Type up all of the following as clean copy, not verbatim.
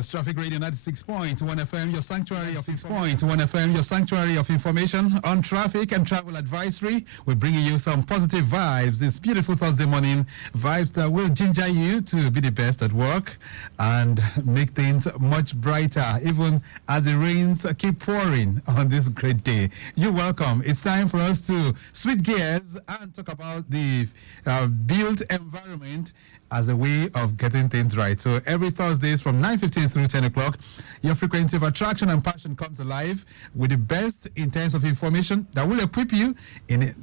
Lagos Traffic Radio 96.1 FM, your sanctuary of 6.1 FM, your sanctuary of information on traffic and travel advisory. We're bringing you some positive vibes this beautiful Thursday morning, vibes that will ginger you to be the best at work and make things much brighter, even as the rains keep pouring on this great day. You're welcome. It's time for us to switch gears and talk about the built environment as a way of getting things right. So every Thursdays from 9:15 through 10 o'clock, your frequency of attraction and passion comes alive with the best in terms of information that will equip you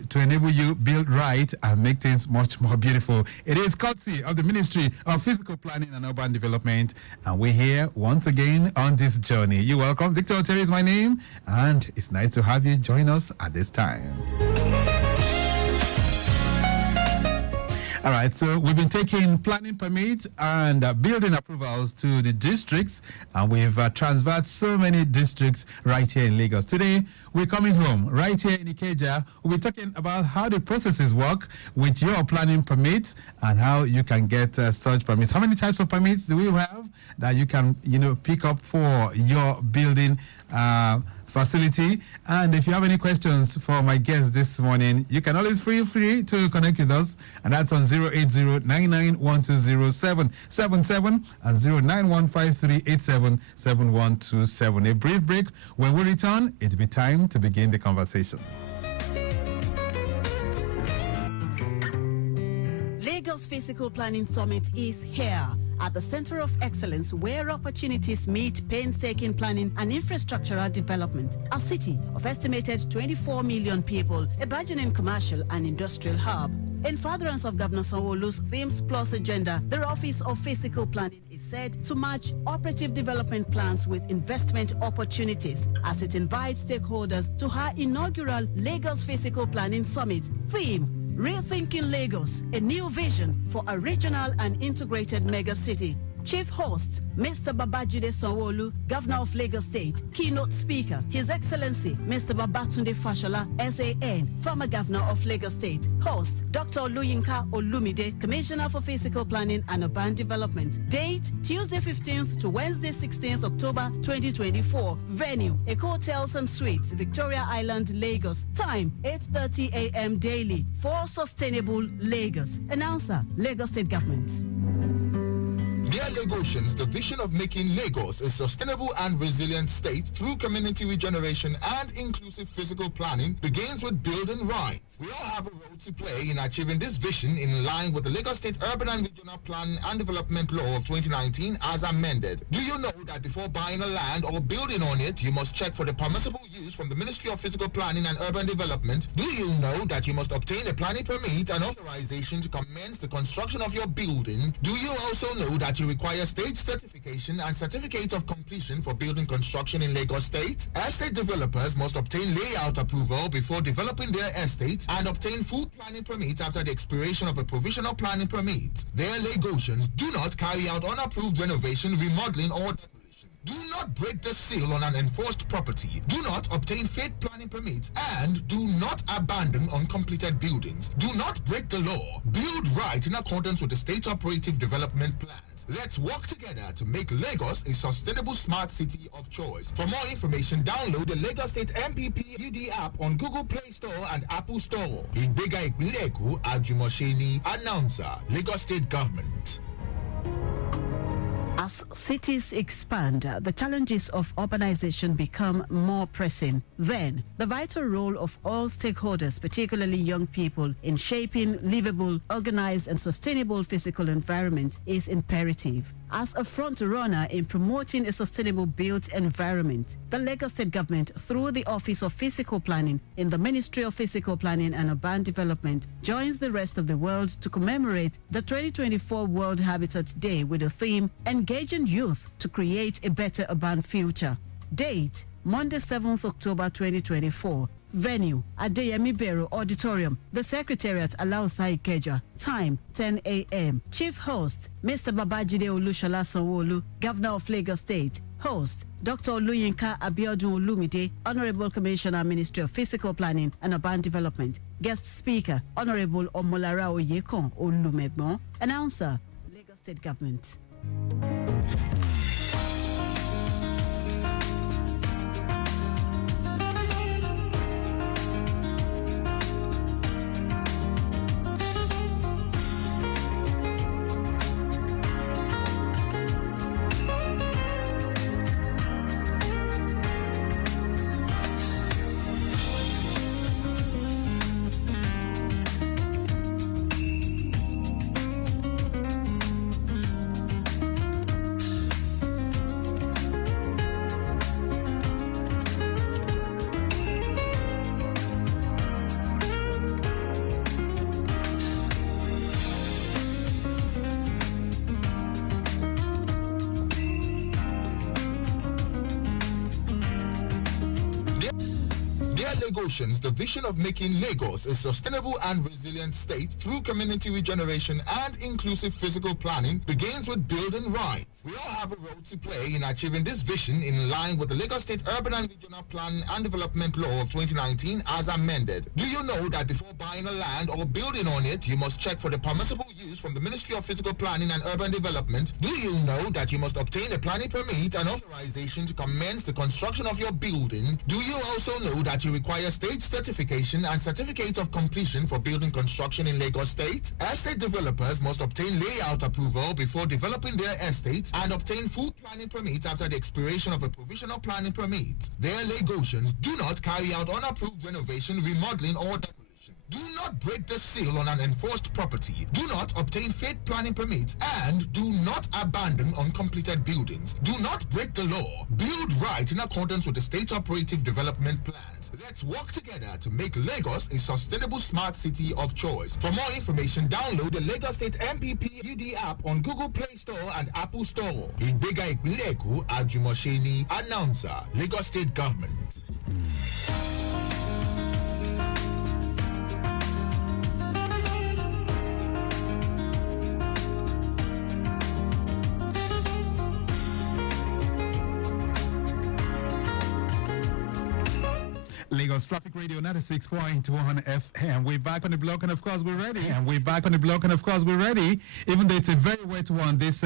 to enable you build right and make things much more beautiful. It is courtesy of the Ministry of Physical Planning and Urban Development, and we're here once again on this journey. You're welcome. Victor Oteri is my name, and it's nice to have you join us at this time. All right, so we've been taking planning permits and building approvals to the districts, and we've transferred so many districts right here in Lagos. Today, we're coming home right here in Ikeja. We'll be talking about how the processes work with your planning permits and how you can get such permits. How many types of permits do we have that you can, pick up for your building facility? And if you have any questions for my guests this morning, you can always feel free to connect with us, and that's on 080-99120777 and 09153877127. A brief break. When we return, it'll be time to begin the conversation. Lagos Physical Planning Summit is here at the Center of Excellence, where opportunities meet painstaking planning and infrastructural development. A city of estimated 24 million people, a burgeoning commercial and industrial hub. In furtherance of Governor Sanwo-Olu's Themes Plus agenda, the Office of Physical Planning is said to match operative development plans with investment opportunities as it invites stakeholders to her inaugural Lagos Physical Planning Summit. Theme: Rethinking Lagos, a new vision for a regional and integrated mega city. Chief host, Mr. Babajide Sanwo-Olu, Governor of Lagos State. Keynote speaker, His Excellency, Mr. Babatunde Fashola, SAN, former Governor of Lagos State. Host, Dr. Oluyinka Olumide, Commissioner for Physical Planning and Urban Development. Date, Tuesday 15th to Wednesday 16th October 2024. Venue, Eco Hotels and Suites, Victoria Island, Lagos. Time, 8:30 a.m. daily for sustainable Lagos. Announcer, Lagos State Government. Dear Lagosians, the vision of making Lagos a sustainable and resilient state through community regeneration and inclusive physical planning begins with building right. We all have a role to play in achieving this vision in line with the Lagos State Urban and Regional Plan and Development Law of 2019 as amended. Do you know that before buying a land or building on it, you must check for the permissible use from the Ministry of Physical Planning and Urban Development? Do you know that you must obtain a planning permit and authorization to commence the construction of your building? Do you also know that you require state certification and certificate of completion for building construction in Lagos State? Estate developers must obtain layout approval before developing their estate and obtain full planning permit after the expiration of a provisional planning permit. Their Lagosians, do not carry out unapproved renovation, remodeling, or demolition. Do not break the seal on an enforced property. Do not obtain fake planning permits, and do not abandon uncompleted buildings. Do not break the law. Build right in accordance with the State Operative Development Plans. Let's work together to make Lagos a sustainable smart city of choice. For more information, download the Lagos State MPP UD app on Google Play Store and Apple Store. Ìgbéga ìpínlẹ̀ Èkó, Àjùmọ̀ṣe Announcer, Lagos State Government. As cities expand, the challenges of urbanization become more pressing. Then, the vital role of all stakeholders, particularly young people, in shaping livable, organized, and sustainable physical environment is imperative. As a front runner in promoting a sustainable built environment, the Lagos State Government, through the Office of Physical Planning in the Ministry of Physical Planning and Urban Development, joins the rest of the world to commemorate the 2024 World Habitat Day with the theme Engaging Youth to Create a Better Urban Future. Date, Monday 7th October 2024. Venue, Adeyemi Bero Auditorium, the Secretariat, Alausa Ikeja. Time, 10 a.m. Chief host, Mr. Babajide Olushola Sanwo-Olu, Governor of Lagos State. Host, Dr. Oluyinka Abiodun Olumide, Honorable Commissioner, Ministry of Physical Planning and Urban Development. Guest speaker, Honorable Omolara Oyekon Olumegbon. Announcer, Lagos State Government. Lagosians, the vision of making Lagos a sustainable and resilient state through community regeneration and inclusive physical planning begins with building right. We all have a role to play in achieving this vision in line with the Lagos State Urban and Regional Plan and Development Law of 2019 as amended. Do you know that before buying a land or building on it, you must check for the permissible use from the Ministry of Physical Planning and Urban Development? Do you know that you must obtain a planning permit and authorization to commence the construction of your building? Do you also know that you require state certification and certificate of completion for building construction in Lagos State? Estate developers must obtain layout approval before developing their estate and obtain full planning permit after the expiration of a provisional planning permit. Their Lagosians do not carry out unapproved renovation, remodeling, or demolition. Do not break the seal on an enforced property. Do not obtain fake planning permits and do not abandon uncompleted buildings. Do not break the law. Build right in accordance with the state operative development plans. Let's work together to make Lagos a sustainable smart city of choice. For more information, download the Lagos State MPP UD app on Google Play Store and Apple Store. Ìgbéga ìpínlẹ̀ Èkó, Àjùmọ̀ṣe ni. Announcer, Lagos State Government. Lagos Traffic Radio 96.1 FM. We're back on the block, and of course we're ready. Even though it's a very wet one this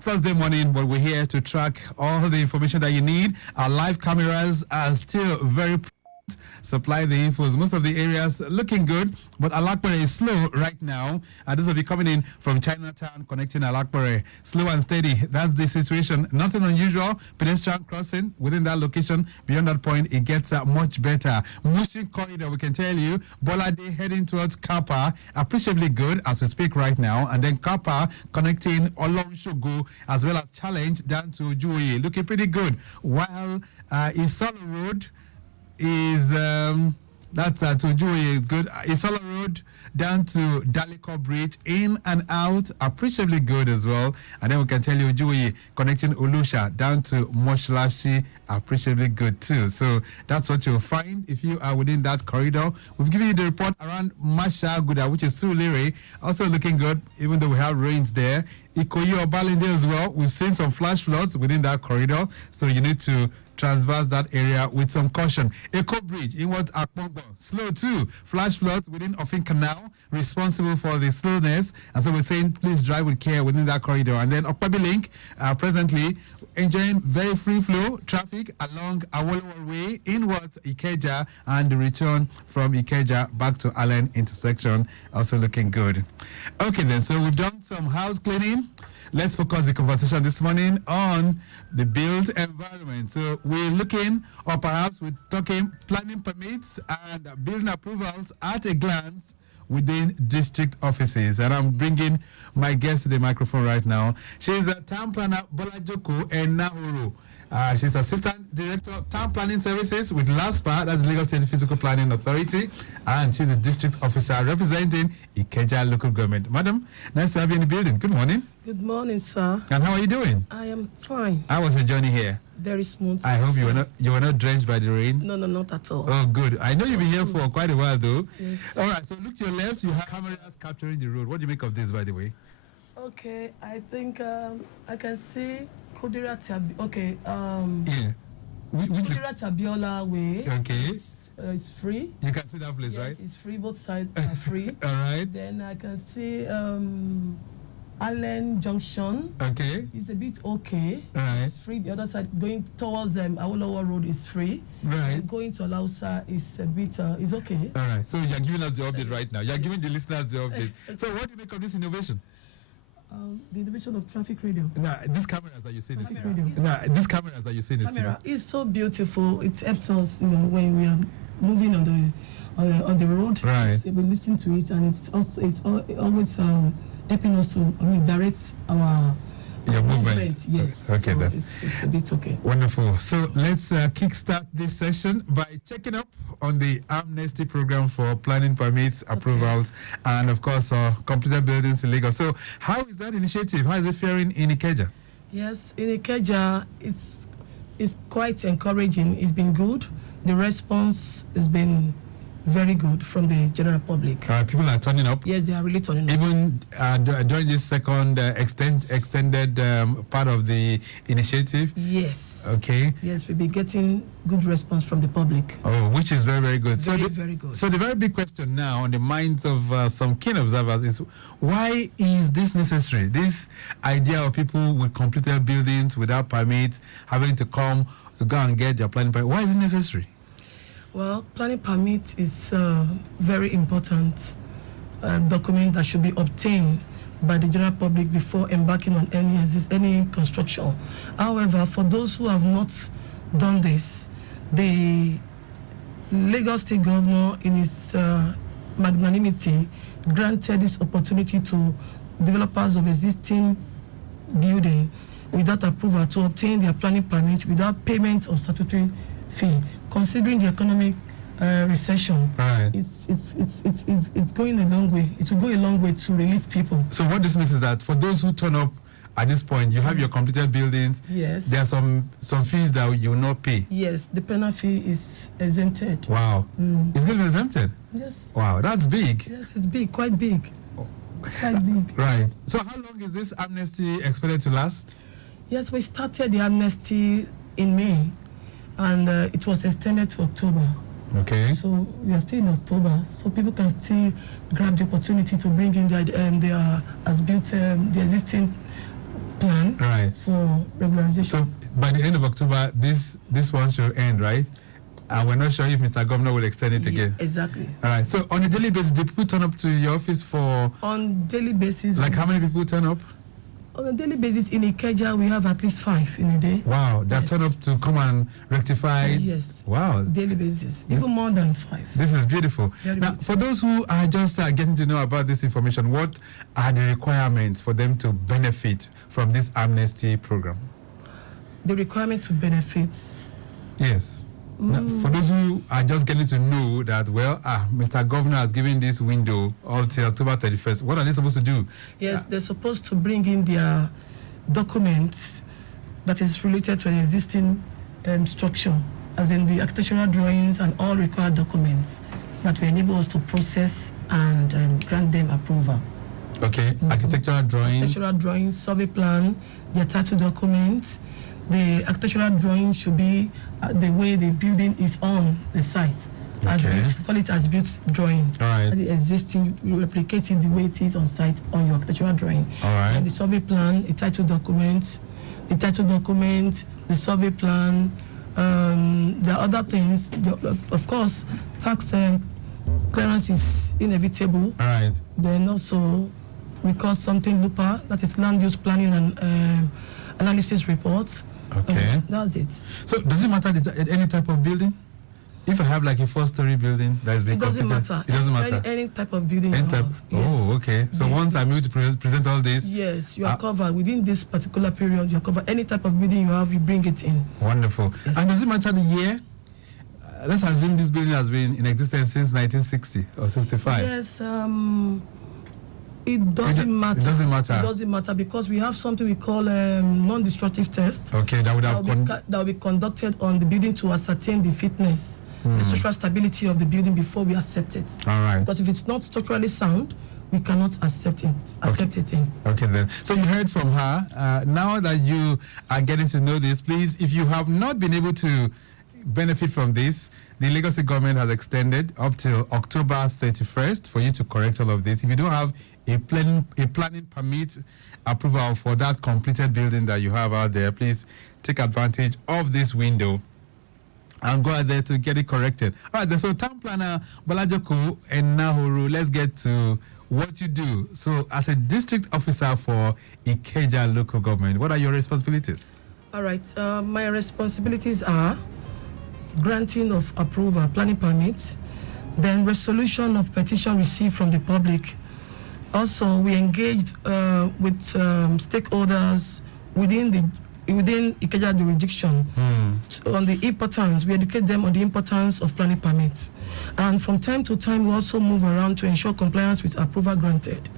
Thursday morning, but we're here to track all the information that you need. Our live cameras are still very supply the infos. Most of the areas looking good, but Alakpere is slow right now. Those of you coming in from Chinatown, connecting Alakpere, slow and steady. That's the situation. Nothing unusual. Pedestrian crossing within that location. Beyond that point, it gets much better. Mushin corridor, we can tell you. Bolade heading towards Kappa, appreciably good as we speak right now. And then Kappa connecting Olorunshogo as well as Challenge down to Jui, looking pretty good. While Isolo Road is that's to Joey is good. Isolo Road down to Daliko Bridge, in and out, appreciably good as well. And then we can tell you Joey connecting Ulusha down to Moshlashi, appreciably good too. So that's what you'll find if you are within that corridor. We've given you the report around Masha Guda, which is Suliri, also looking good, even though we have rains there. Ikoyi or Balinde as well. We've seen some flash floods within that corridor, so you need to transverse that area with some caution. Eco Bridge, inward Akpongbo, slow too. Flash floods within Offin Canal, responsible for the slowness. And so we're saying, please drive with care within that corridor. And then Okpabi Link, presently enjoying very free flow traffic along Awolowo Way, inwards Ikeja, and the return from Ikeja back to Allen intersection, also looking good. Okay then, so we've done some house cleaning. Let's focus the conversation this morning on the built environment. So we're looking, or perhaps we're talking planning permits and building approvals at a glance within district offices. And I'm bringing my guest to the microphone right now. She's a town planner, Bolajoko Enahoro. She's Assistant Director of Town Planning Services with LASPA, that's the Lagos State Physical Planning Authority, and she's a District Officer representing Ikeja Local Government. Madam, nice to have you in the building. Good morning. Good morning, sir. And how are you doing? I am fine. How was your journey here? Very smooth. I hope you were not drenched by the rain. No, not at all. Oh, good. I know you've been here for quite a while, though. Yes. All right. So look to your left. You have cameras capturing the road. What do you make of this, by the way? Okay, I think I can see Kudirat. Okay. Yeah. Kudirat Abiola Way. Okay. It's free. You can see that place, yes, right? Yes, it's free. Both sides are free. All right. Then I can see Allen Junction. Okay. It's a bit okay. All right. It's free. The other side going towards Awolowo Road is free. Right. And going to Alausa is a bit is okay. All right. So you're giving us the update right now. You're giving the listeners the update. So what do you make of this innovation? The innovation of traffic radio. Now, these cameras that you see this Camera is so beautiful. It helps us, when we are moving on the road. Right. We listen to it, and it's always helping us to direct our movement. Yes. Okay, so then. It's a bit okay. Wonderful. So let's kickstart this session by checking up on the amnesty program for planning permits, approvals, and of course, completed buildings in Lagos. So how is that initiative? How is it faring in Ikeja? Yes, in Ikeja, It's quite encouraging. It's been good. The response has been very good from the general public. People are turning up. Yes, they are really turning up. Even during this second extended part of the initiative? Yes. Okay. Yes, we'll be getting good response from the public. Oh, which is very, very good. Very good. So the very big question now on the minds of some keen observers is, why is this necessary? This idea of people with completed buildings without permits having to come to go and get their planning permit, why is it necessary? Well, planning permit is a very important document that should be obtained by the general public before embarking on any construction. However, for those who have not done this, the Lagos State Governor, in his magnanimity, granted this opportunity to developers of existing building without approval to obtain their planning permits without payment of statutory fee. Considering the economic recession, right, it's going a long way. It will go a long way to relieve people. So what this means is that for those who turn up at this point, you have your completed buildings. Yes. There are some fees that you will not pay. Yes, the penal fee is exempted. Wow. It's going to be exempted? Yes. Wow, that's big. Yes, it's big, quite big. Quite big. Right. So how long is this amnesty expected to last? Yes, we started the amnesty in May, and it was extended to October. Okay. So we are still in October, so people can still grab the opportunity to bring in their as-built, the existing plan, right, for regularization. So by the end of October, this one should end, right? And we're not sure if Mr. Governor will extend it again. Exactly. All right. So on a daily basis, do people turn up to your office for? On daily basis. Like how many people turn up? On a daily basis in Ikeja, we have at least 5 in a day. Wow, that turn up to come and rectify. Yes. Wow. Daily basis, even more than 5. This is beautiful. Very now, beautiful. for those who are just getting to know about this information, what are the requirements for them to benefit from this amnesty program? The requirement to benefit? Yes. Now, for those who are just getting to know that, well, Mr. Governor has given this window until October 31st, what are they supposed to do? Yes, they're supposed to bring in their documents that is related to an existing structure, as in the architectural drawings and all required documents that will enable us to process and grant them approval. Okay, architectural drawings. Architectural drawings, survey plan, their title documents. The architectural drawing should be the way the building is on the site. Okay. We call it as built drawing. All right. As the existing, we replicate it the way it is on site on your architectural drawing. All right. And the survey plan, the title document, the survey plan. There are other things. Of course, tax clearance is inevitable. All right. Then also, we call something LUPA, that is land use planning and analysis reports. Okay. That's it. So does it matter any type of building? If I have like a 4-story building that is being completed, matter. It doesn't matter. Any type of building Any you type. have. Yes. Oh, okay. So once I'm able to present all this. Yes, you are covered within this particular period. You are covered. Any type of building you have, you bring it in. Wonderful. Yes. And does it matter the year? Let's assume this building has been in existence since 1960 or 65. Yes. It doesn't matter. It doesn't matter. It doesn't matter because we have something we call non-destructive test. Okay, that would have that will be conducted on the building to ascertain the fitness, the structural stability of the building before we accept it. All right. Because if it's not structurally sound, we cannot accept it. Okay then. So you heard from her. Now that you are getting to know this, please, if you have not been able to benefit from this, the Lagos State government has extended up till October 31st for you to correct all of this. If you don't have a planning permit approval for that completed building that you have out there, please take advantage of this window and go out there to get it corrected. All right, then, so Town Planner Bolajoko and Nahuru, let's get to what you do. So as a district officer for Ikeja local government, what are your responsibilities? All right, my responsibilities are granting of approval, planning permits, then resolution of petition received from the public. Also, we engaged with stakeholders within Ikeja jurisdiction on the importance. We educate them on the importance of planning permits. And from time to time, we also move around to ensure compliance with approval granted.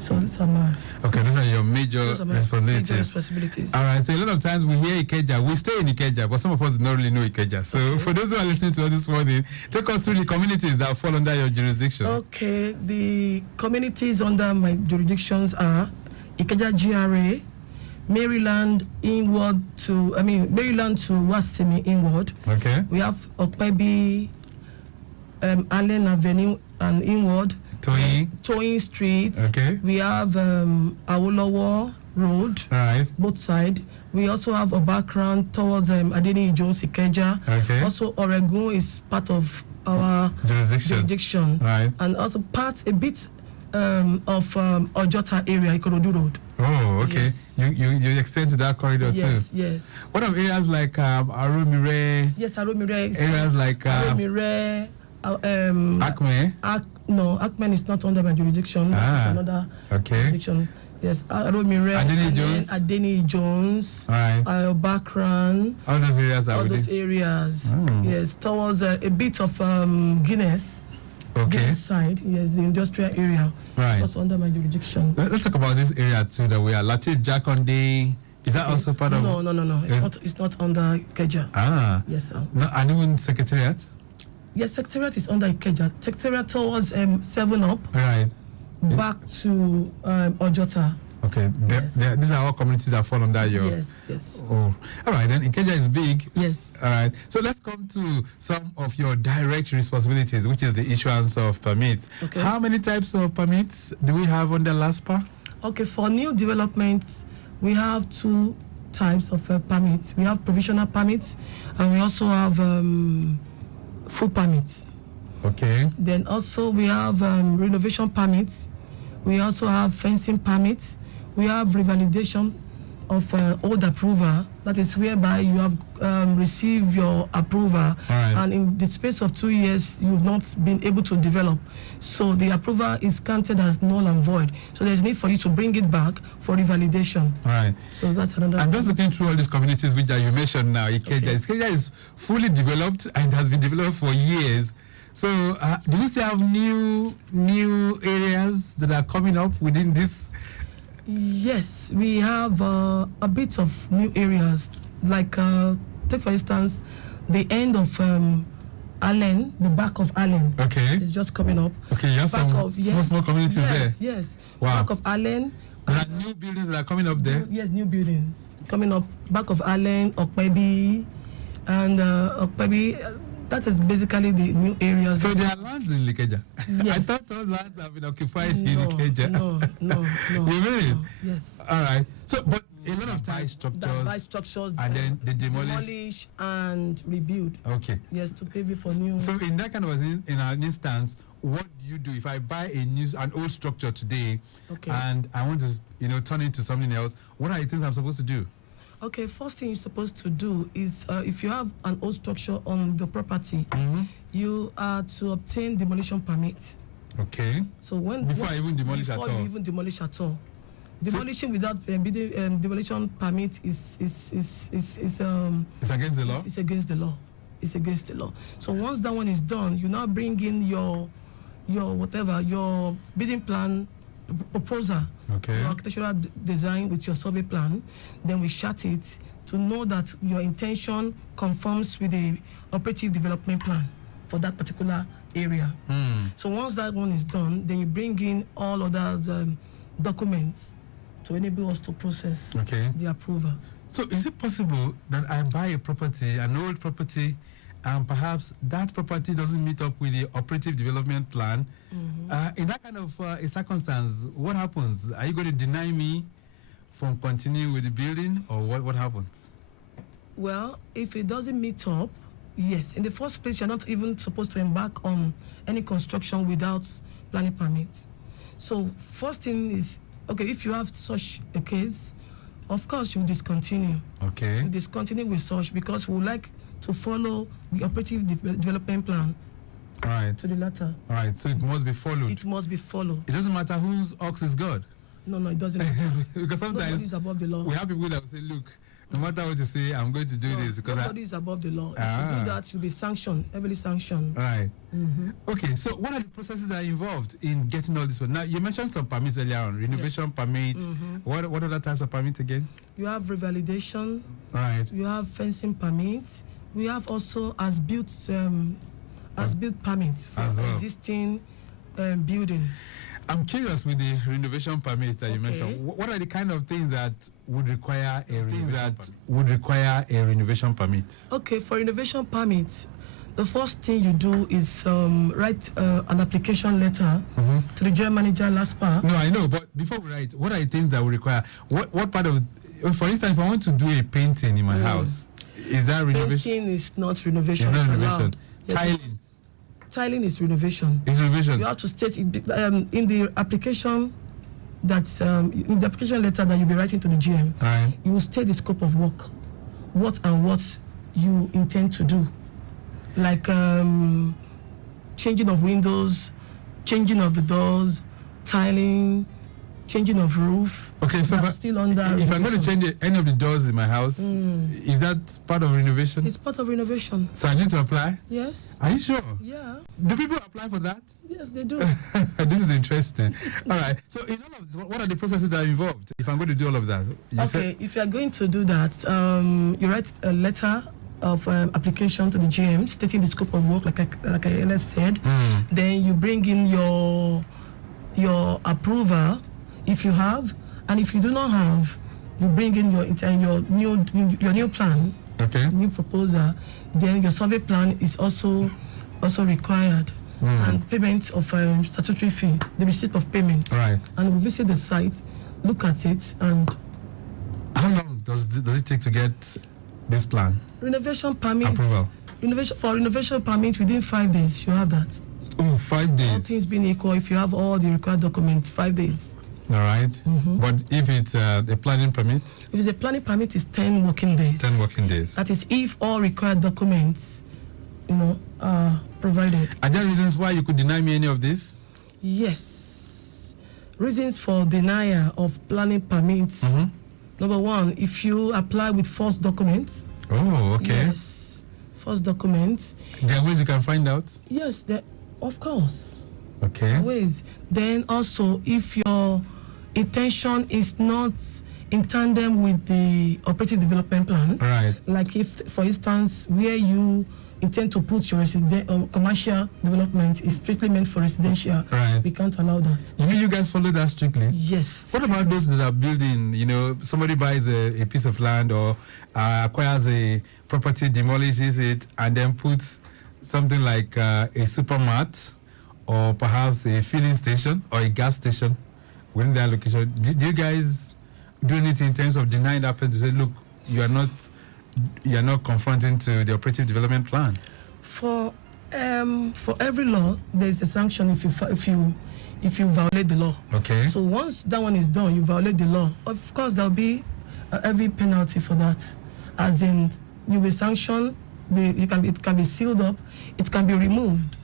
So these are my those are your major responsibilities. All right. So a lot of times we hear Ikeja, we stay in Ikeja, but some of us don't really know Ikeja. So for those who are listening to us this morning, take us through the communities that fall under your jurisdiction. Okay, the communities under my jurisdictions are Ikeja GRA, Maryland to Wasimi inward. Okay. We have Okpebi, Allen Avenue and inward. Toyin Street. Okay. We have Awolowo Road. All right. Both sides. We also have Obakran towards Adeni Jones Ikeja. Okay. Also Oregon is part of our jurisdiction. Right. And also a bit of Ojota area, Ikorodu Road. Oh, okay. Yes. You extend to that corridor too. Yes. What of areas like Aromire? Yes, Aromire. Areas like Aromire. Acme? No, Acme is not under my jurisdiction. It's another jurisdiction. Yes, Aromire. Adeni Jones. All right. Bakran. All those areas are all those areas. Yes, towards a bit of Guinness. Okay. Guinness side. Yes, the industrial area. Right. It's also under my jurisdiction. Let's talk about this area too that we are. Latif Jakonde. Is that also part of? No. It's not under Ikeja. Yes, sir. No, and even Secretariat? Yes, Secretariat is under Ikeja. Secretariat towards 7 Up. Right. Back to Ojota. Okay. Yes. These are all communities that fall under your. Yes. Oh, all right. Then Ikeja is big. Yes. All right. So let's come to some of your direct responsibilities, which is the issuance of permits. Okay. How many types of permits do we have under LASPA? Okay, for new developments, we have 2 types of permits. We have provisional permits, and we also have full permits. Okay. Then also we have renovation permits. We also have fencing permits. We have revalidation of old approval. That is whereby you have received your approval, and in the space of 2 years, you've not been able to develop. So the approval is counted as null and void. So there's need for you to bring it back for revalidation. All right. So that's another. I'm just looking through all these communities which you mentioned now. Ikeja. Okay. Ikeja is fully developed and has been developed for years. So do we still have new areas that are coming up within this? Yes, we have a bit of new areas. Like, take for instance, the end of Allen, the back of Allen. Okay. It's just coming up. Okay, you have small communities there. Yes. Wow. Back of Allen. There are new buildings that are coming up there? Yes, new buildings coming up. Back of Allen, Okpebi, and Okpebi. That is basically the new areas. So there are lands in Ikeja? Yes. I thought some lands have been occupied in Ikeja. No. You mean it? Yes. All right. So, but a lot of tie structures, and then they demolish and rebuild. Okay. Yes, to pay for new. So in that kind of in an instance, what do you do if I buy an old structure today, and I want to turn it into something else? What are the things I'm supposed to do? Okay, first thing you're supposed to do is if you have an old structure on the property, you are to obtain demolition permit. Okay. So before you even demolish at all. Demolition without demolition permit is against the law. It's against the law. It's against the law. So once that one is done, you now bring in your bidding plan proposal, your architectural design with your survey plan. Then we chart it to know that your intention conforms with the operative development plan for that particular area. So once that one is done, then you bring in all other documents to enable us to process the approval. So is it possible that I buy a property, an old property, and perhaps that property doesn't meet up with the operative development plan? In that kind of a circumstance, what happens? Are you going to deny me from continuing with the building, or what happens? Well, if it doesn't meet up, yes. In the first place, you're not even supposed to embark on any construction without planning permits. So first thing is, if you have such a case, of course you discontinue. Okay. You discontinue with such because we would like to follow the operative development plan. Right. To the latter. All right. So it must be followed. It must be followed. It doesn't matter whose ox is God. No, it doesn't matter. Because sometimes is above the law. We have people that will say, look, No matter what you say, I'm going to do this because nobody is above the law. If you do that, you'll be sanctioned, heavily sanctioned. Right. Okay, so what are the processes that are involved in getting all this? Now, you mentioned some permits earlier on, renovation permit. What other types of permits again? You have revalidation. Right. You have fencing permits. We have also as-built permits for existing building. I'm curious with the renovation permit that you mentioned. What are the kind of things that would require a renovation permit? Okay, for renovation permit, the first thing you do is write an application letter to the general manager LASPA. No, I know, but before we write, what are the things that will require? What part of, for instance, if I want to do a painting in my house, is that renovation? Painting is not renovation. It's not renovation. Tiling. Tiling is renovation. It's renovation. You have to state in the application in the application letter that you'll be writing to the GM. Right. You will state the scope of work, what you intend to do, like changing of windows, changing of the doors, tiling, changing of roof. Okay, so if I'm going to change any of the doors in my house, is that part of renovation? It's part of renovation. So I need to apply? Yes. Are you sure? Yeah. Do people apply for that? Yes, they do. This is interesting. All right. So in all of this, what are the processes that are involved? If I'm going to do all of that, if you are going to do that, you write a letter of application to the GM stating the scope of work, like I said. Then you bring in your approval, if you have, and if you do not have, you bring in your new plan, new proposal. Then your survey plan is also required, and payment of statutory fee, the receipt of payment. Right. And we visit the site, look at it, and. How long does it take to get this plan? Renovation permit. Approval. Renovation permit within 5 days, you have that. Oh, 5 days. All things being equal, if you have all the required documents, 5 days. All right. But if it's a planning permit? If it's a planning permit, it's 10 working days. 10 working days. That is if all required documents, are provided. Are there reasons why you could deny me any of this? Yes. Reasons for denial of planning permits. Number one, if you apply with false documents. Oh, okay. Yes. False documents. There are ways you can find out? Yes, of course. Okay. Ways. Then also, if your intention is not in tandem with the operative development plan, right? Like if, for instance, where you intend to put your commercial development is strictly meant for residential, right? We can't allow that. You mean you guys follow that strictly? Yes. What about those that are building? Somebody buys a piece of land or acquires a property, demolishes it, and then puts something like a supermart or perhaps a filling station or a gas station within that location. Do you guys do anything in terms of denying that person to say, look, you are not confronting to the operative development plan? For every law, there's a sanction if you violate the law. Okay. So once that one is done, you violate the law. Of course, there'll be a heavy penalty for that. As in, you'll be sanctioned. It can be sealed up. It can be removed.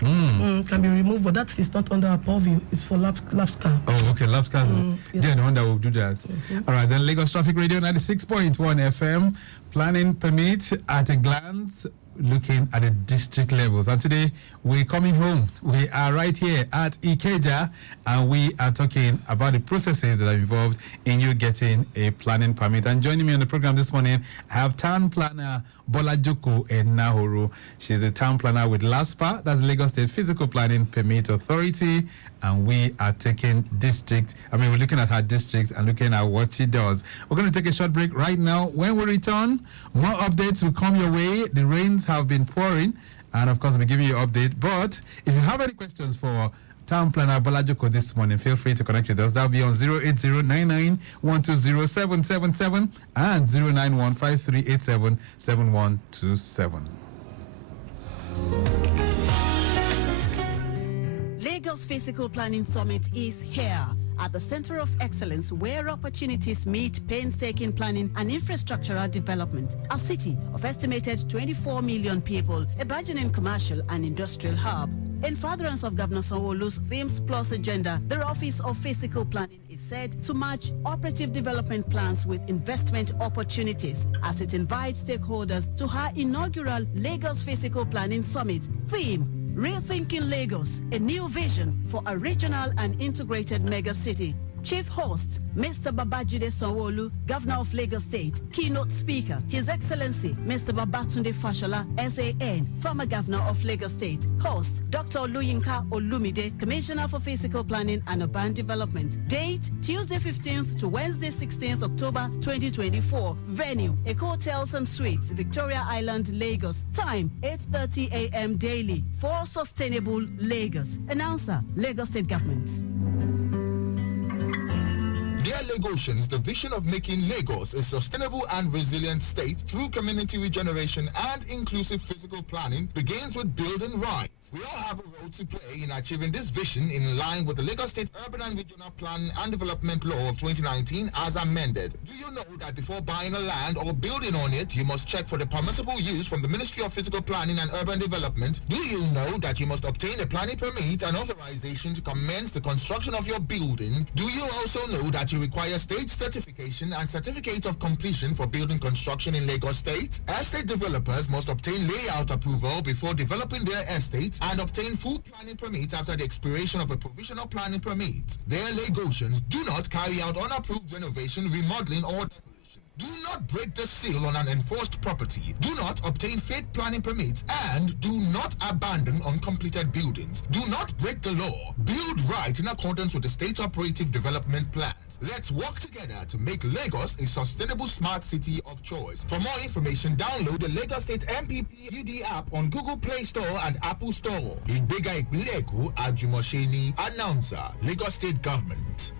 Can be removed, but that is not under our purview. It's for LAPSCA. Oh, okay, LAPSCA. Yes. They're the one that will do that. All right, then Lagos Traffic Radio 96.1 FM, planning permit at a glance, looking at the district levels. And today, we're coming home. We are right here at Ikeja, and we are talking about the processes that are involved in you getting a planning permit. And joining me on the program this morning, I have town planner Bola Joko Nahoro. She's a town planner with LASPA, that's Lagos State Physical Planning Permit Authority, and we're looking at her district and looking at what she does. We're going to take a short break right now. When we return, more updates will come your way. The rains have been pouring, and of course, we'll give you an update. But if you have any questions for Town Planner Bola Joko this morning, feel free to connect with us. That'll be on 08099120777 and 09153877127. Lagos Physical Planning Summit is here at the Center of Excellence, where opportunities meet painstaking planning and infrastructural development. A city of estimated 24 million people, a burgeoning commercial and industrial hub. In furtherance of Governor Sanwo-Olu's Themes Plus agenda, the Office of Physical Planning is said to match operative development plans with investment opportunities as it invites stakeholders to her inaugural Lagos Physical Planning Summit. Theme: Rethinking Lagos, a new vision for a regional and integrated mega city. Chief host, Mr. Babajide Sanwo-Olu, Governor of Lagos State. Keynote speaker, His Excellency, Mr. Babatunde Fashola, SAN, former Governor of Lagos State. Host, Dr. Oluyinka Olumide, Commissioner for Physical Planning and Urban Development. Date, Tuesday 15th to Wednesday 16th October 2024. Venue, Eco Hotels and Suites, Victoria Island, Lagos. Time, 8:30 a.m. daily for sustainable Lagos. Announcer, Lagos State Government. Dear Lagosians, the vision of making Lagos a sustainable and resilient state through community regeneration and inclusive physical planning begins with building right. We all have a role to play in achieving this vision in line with the Lagos State Urban and Regional Plan and Development Law of 2019 as amended. Do you know that before buying a land or building on it, you must check for the permissible use from the Ministry of Physical Planning and Urban Development? Do you know that you must obtain a planning permit and authorization to commence the construction of your building? Do you also know that you require state certification and certificate of completion for building construction in Lagos State? Estate developers must obtain layout approval before developing their estate and obtain full planning permit after the expiration of a provisional planning permit. Their Lagosians, do not carry out unapproved renovation, remodeling, or demolition. Do not break the seal on an enforced property. Do not obtain fake planning permits and do not abandon uncompleted buildings. Do not break the law. Build right in accordance with the state operative development plans. Let's work together to make Lagos a sustainable smart city of choice. For more information, download the Lagos State MPP UD app on Google Play Store and Apple Store. Ìgbéga ìpínlẹ̀ Èkó, Àjùmọ̀ṣe. Announcer, Lagos State Government.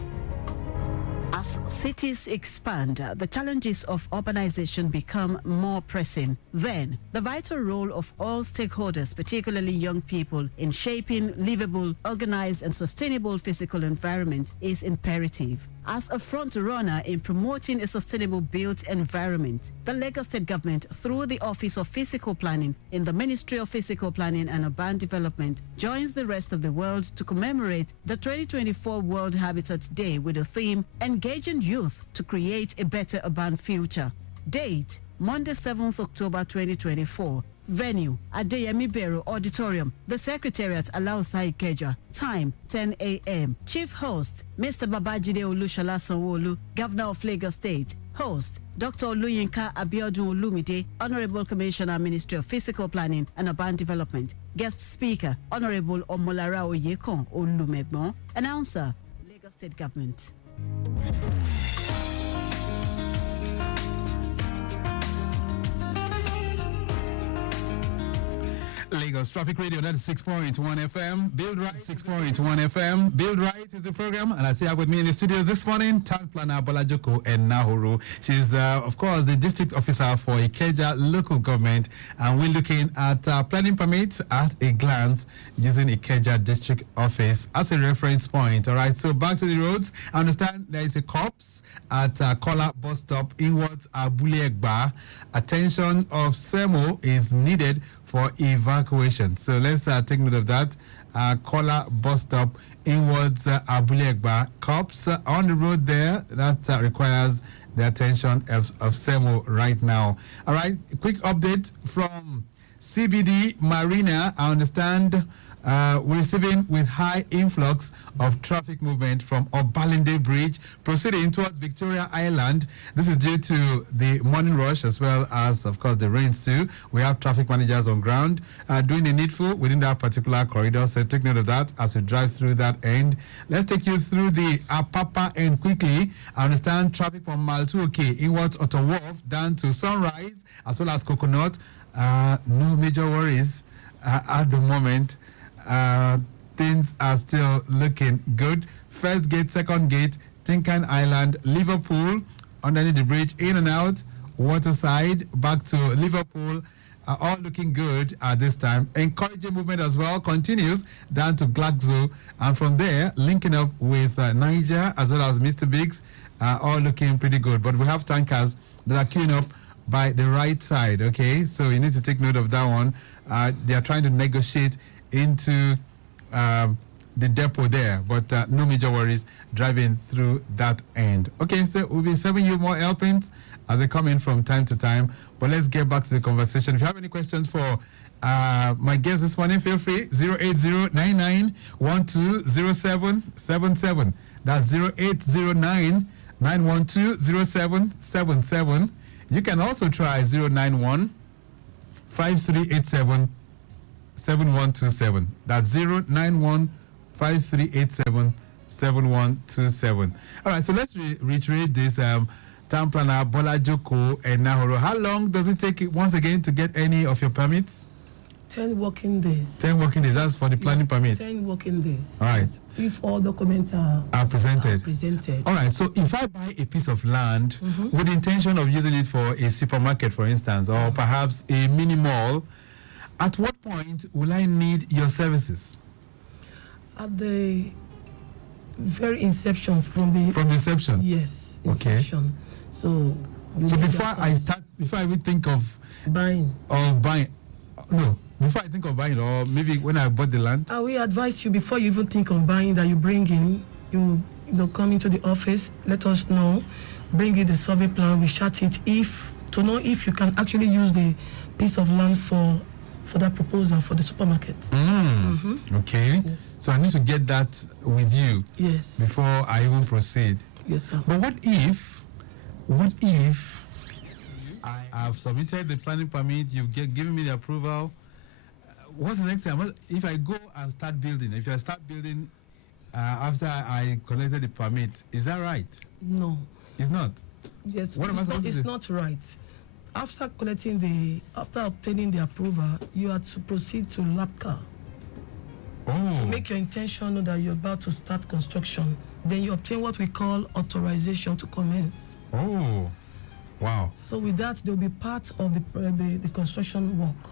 As cities expand, the challenges of urbanization become more pressing. Then, the vital role of all stakeholders, particularly young people, in shaping livable, organized, and sustainable physical environment is imperative. As a front runner in promoting a sustainable built environment, the Lagos State Government, through the Office of Physical Planning in the Ministry of Physical Planning and Urban Development, joins the rest of the world to commemorate the 2024 World Habitat Day with the theme Engaging Youth to Create a Better Urban Future. Date, Monday 7th October 2024. Venue, Adeyemi Bero Auditorium, the Secretariat Alausa Ikeja. Time, 10 a.m. Chief host, Mr. Babajide Olushola Sanwo-Olu, Governor of Lagos State. Host, Dr. Oluyinka Abiodun Olumide, Honorable Commissioner, Ministry of Physical Planning and Urban Development. Guest speaker, Honorable Omolara Oyekon Olumegbon. Announcer, Lagos State Government. Lagos Traffic Radio 96.1 FM, Build Right 6.1 FM. Build Right is the program, and I see her with me in the studios this morning, Town Planner Bolajoko and Nahuru. She's, of course, the District Officer for Ikeja Local Government, and we're looking at planning permits at a glance using Ikeja District Office as a reference point. All right, so back to the roads. I understand there is a corpse at Kola bus stop inwards Abule Egba. Attention of SEMO is needed for evacuation. So let's take note of that. Kola bus stop inwards Abule Egba. Cops on the road there. That requires the attention of SEMO right now. All right, quick update from CBD Marina. I understand we're receiving with high influx of traffic movement from Obalende Bridge proceeding towards Victoria Island. This is due to the morning rush as well as, of course, the rains too. We have traffic managers on ground doing the needful within that particular corridor. So take note of that as we drive through that end. Let's take you through the Apapa end quickly. I understand traffic from Maltuoke inwards Otto Wharf down to Sunrise as well as Coconut. No major worries at the moment. Things are still looking good. First gate, second gate, Tinkan Island, Liverpool, underneath the bridge, in and out, Waterside, back to Liverpool, all looking good at this time. Encouraging movement as well continues down to Glaxo, and from there, linking up with Niger as well as Mr. Biggs, all looking pretty good. But we have tankers that are queuing up by the right side, okay? So you need to take note of that one. They are trying to negotiate into the depot there, but no major worries driving through that end. Okay, so we'll be serving you more helpings as they come in from time to time. But let's get back to the conversation. If you have any questions for my guest this morning, feel free. 08099120777. That's 080991207777. You can also try 091-5387-7127. That's 091-5387-7127. All right, so let's reiterate this. Town planner Bola Joko and Nahoro. How long does it take once again to get any of your permits? 10 working days. 10 working days. That's for the planning permit. 10 working days. All right. If all documents are presented. All right. So if I buy a piece of land with the intention of using it for a supermarket, for instance, or perhaps a mini mall, at what point will I need your services? At the very inception, from the inception. Yes, inception. Okay. So before I even think of buying. No. Before I think of buying, or maybe when I bought the land? We advise you before you even think of buying that you bring in, you come into the office, let us know, bring in the survey plan, we chart it to know if you can actually use the piece of land for that proposal for the supermarket. Okay. Yes. So I need to get that with you. Yes. Before I even proceed. Yes, sir. But what if I have submitted the planning permit, you've given me the approval? What's the next thing? If I go and start building, if I start building after I collected the permit, is that right? No. It's not? Yes, it's not right. After obtaining the approval, you are to proceed to LAPCA. To make your intention know that you're about to start construction. Then you obtain what we call authorization to commence. Oh, wow. So with that, they'll be part of the construction work.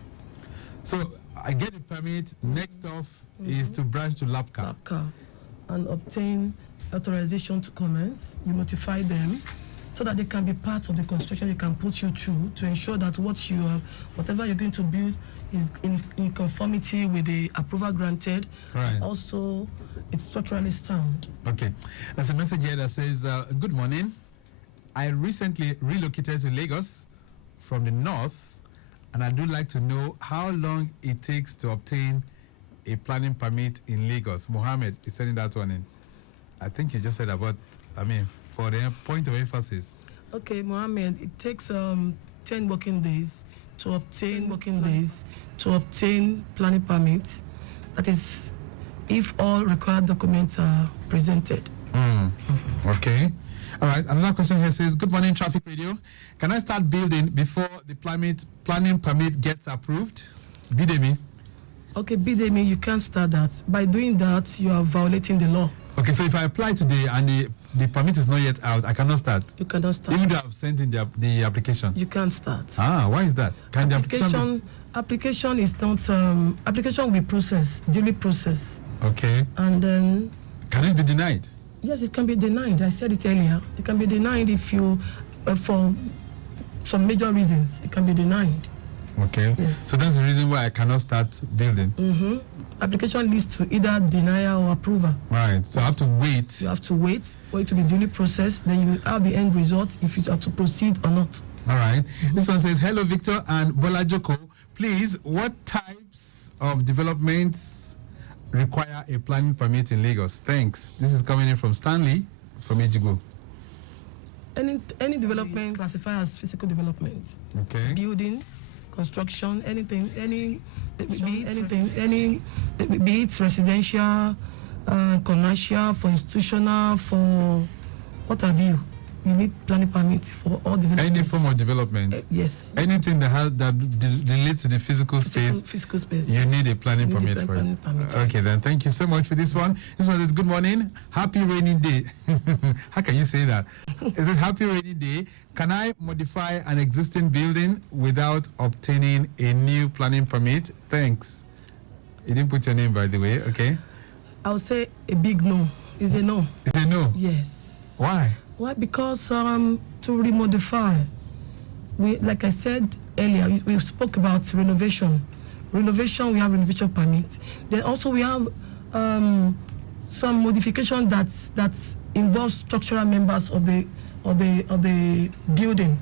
So I get the permit. Next off is to branch to LAPCA. And obtain authorization to commence. You notify them so that they can be part of the construction. They can put you through to ensure that whatever you're going to build is in conformity with the approval granted. Right. Also, it's structurally sound. Okay. There's a message here that says, good morning. I recently relocated to Lagos from the north, and I do like to know how long it takes to obtain a planning permit in Lagos. Mohammed is sending that one in. I think you just said about, for the point of emphasis. Okay, Mohammed, it takes 10 working days to obtain planning permits. That is, if all required documents are presented. Okay. All right. Another question here says, good morning, Traffic Radio. Can I start building before the planning permit gets approved? Bidemi. Okay, Bidemi, you can't start that. By doing that, you are violating the law. Okay, so if I apply today and the permit is not yet out, I cannot start. You cannot start. Even though I've sent in the application. You can't start. Why is that? Can the application is not application will be processed, duly processed. Okay. And then can it be denied? Yes, it can be denied. I said it earlier. It can be denied if you for some major reasons. It can be denied. Okay. Yes. So that's the reason why I cannot start building. Application leads to either denial or approval. Right. So I have to wait. You have to wait for it to be duly processed. Then you have the end result if you have to proceed or not. All right. This one says, hello, Victor and Bola Joko. Please, what types of developments require a planning permit in Lagos? Thanks. This is coming in from Stanley from Ejigo. Any development classified as physical development. Okay. Building, construction, anything, be it residential, commercial, for institutional, for what have you. You need planning permits for all developments. Any form of development? Yes. Anything that relates to the physical space. Physical space. You need a planning permit for it. Okay, then thank you so much for this one. This one says, good morning. Happy rainy day. How can you say that? Is it happy rainy day? Can I modify an existing building without obtaining a new planning permit? Thanks. You didn't put your name, by the way. Okay. I would say a big no. Is a no. Is a no? Yes. Why? Why? Because to remodify, like I said earlier, we spoke about renovation. Renovation, we have renovation permit. Then also we have some modification that involves structural members of the building,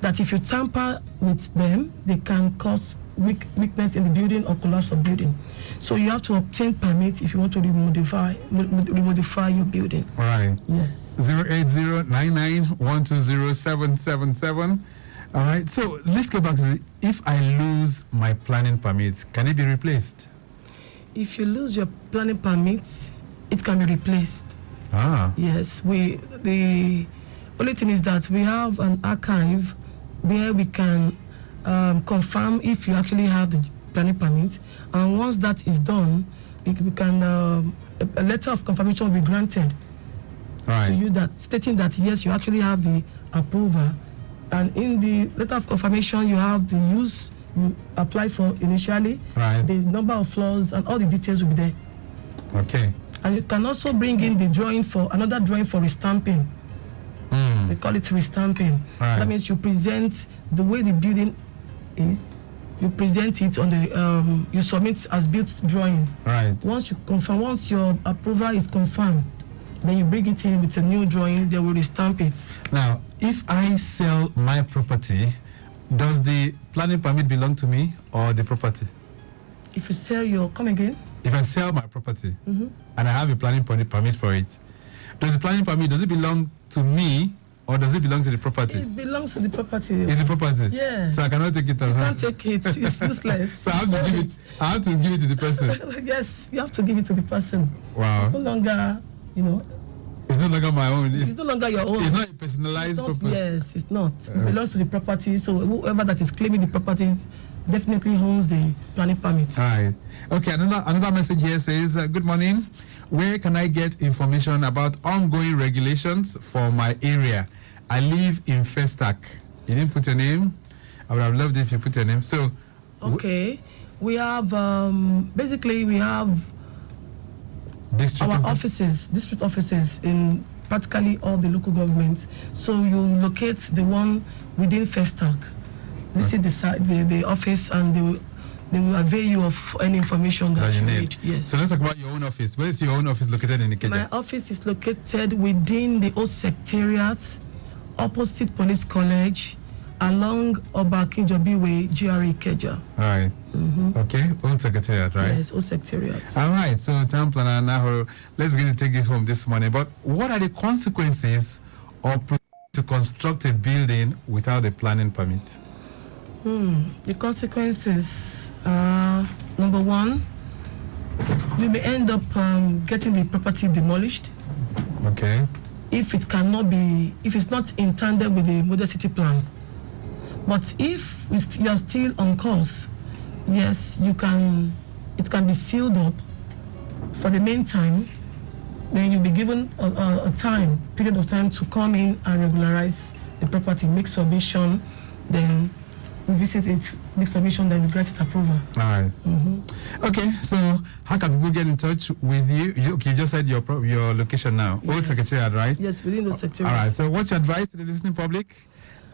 that if you tamper with them, they can cause weakness in the building or collapse of building. So you have to obtain permit if you want to remodify your building. All right. Yes. 08099120777. All right. So let's go back to if I lose my planning permit, can it be replaced? If you lose your planning permits, it can be replaced. Ah. Yes. The only thing is that we have an archive where we can confirm if you actually have the planning permit, and once that is done, we can a letter of confirmation will be granted to you, that stating that yes, you actually have the approval, and in the letter of confirmation you have the use you applied for initially, the number of floors, and all the details will be there. Okay. And you can also bring in the drawing for another drawing for restamping. We call it restamping. That means you present the way the building is. You present it on the you submit as built drawing. Once you confirm, once your approval is confirmed, then you bring it in with a new drawing. They will restamp it. Now, if I sell my property, does the planning permit belong to me or the property? If you sell your, come again? If I sell my property and I have a planning permit for it, does the planning permit, does it belong to me or does it belong to the property? It belongs to the property. It's the property? Yes. So I cannot take it. You can't take it. It's useless. So I have to give it to the person. Yes, you have to give it to the person. Wow. It's no longer, it's no longer my own. It's no longer your own. It's not a personalized property. Yes, it's not. It belongs to the property. So whoever that is claiming the properties definitely owns the planning permit. All right. Okay, another message here says, good morning. Where can I get information about ongoing regulations for my area? I live in Festac. You didn't put your name. I would have loved it if you put your name. So, okay, we have basically we have district offices in practically all the local governments. So you locate the one within Festac. Visit the office, and they will avail you of any information that you need. Yes. So let's talk about your own office. Where is your own office located in Ikeja? My office is located within the old secretariat, opposite Police College, along Obakinjobi Way, GRA Ikeja. All right. Okay, old secretariat, right? Yes, old secretariat. All right, so Town Planner Nahoro, let's begin to take it home this morning. But what are the consequences of to construct a building without a planning permit? The consequences are, number one, you may end up getting the property demolished. Okay. If it's not in tandem with the model city plan. But if you are still on course, yes, it can be sealed up for the meantime. Then you'll be given a period of time to come in and regularize the property, make submission, then we visit it, make submission, then we grant it approval. All right. Okay, so how can people get in touch with you? You just said your location now. Yes. Old Secretariat, right? Yes, within the Secretariat. All right, so what's your advice to the listening public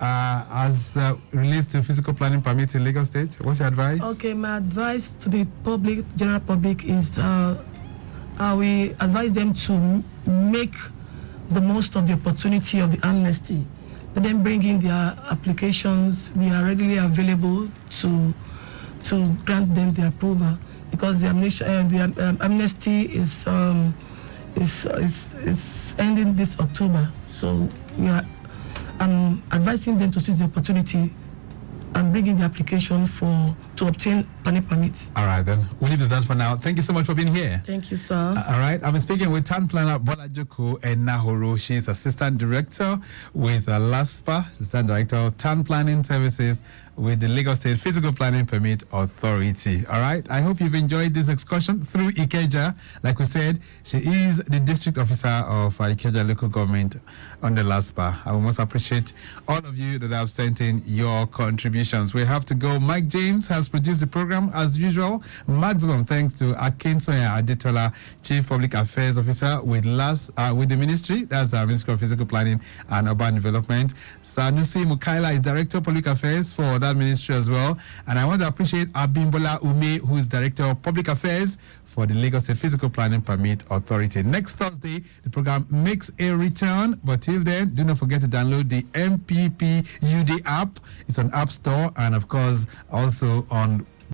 as relates to physical planning permits in Lagos State? What's your advice? Okay, my advice to the public, general public, is we advise them to make the most of the opportunity of the amnesty. Let them bring in their applications. We are readily available to grant them the approval, because the amnesty is ending this October. So we are advising them to seize the opportunity and bring in the application to obtain planning permits. All right, then. We'll leave that for now. Thank you so much for being here. Thank you, sir. All right. I've been speaking with Town Planner Bolajoko and Nahoro. She's Assistant Director with LASPA, Assistant Director of Town Planning Services with the Lagos State Physical Planning Permit Authority. All right. I hope you've enjoyed this excursion through Ikeja. Like we said, she is the District Officer of Ikeja Local Government under LASPA. I most appreciate all of you that have sent in your contributions. We have to go. Mike James has produced the program as usual. Maximum thanks to Akinsoya Adetola, Chief Public Affairs Officer with the Ministry. That's our Ministry of Physical Planning and Urban Development. Sanusi Mukaila is Director of Public Affairs for that ministry as well. And I want to appreciate Abimbola Ume, who is Director of Public Affairs for the Lagos State Physical Planning Permit Authority. Next Thursday, the program makes a return, but till then, do not forget to download the MPP UD app. It's on App Store and, of course, also on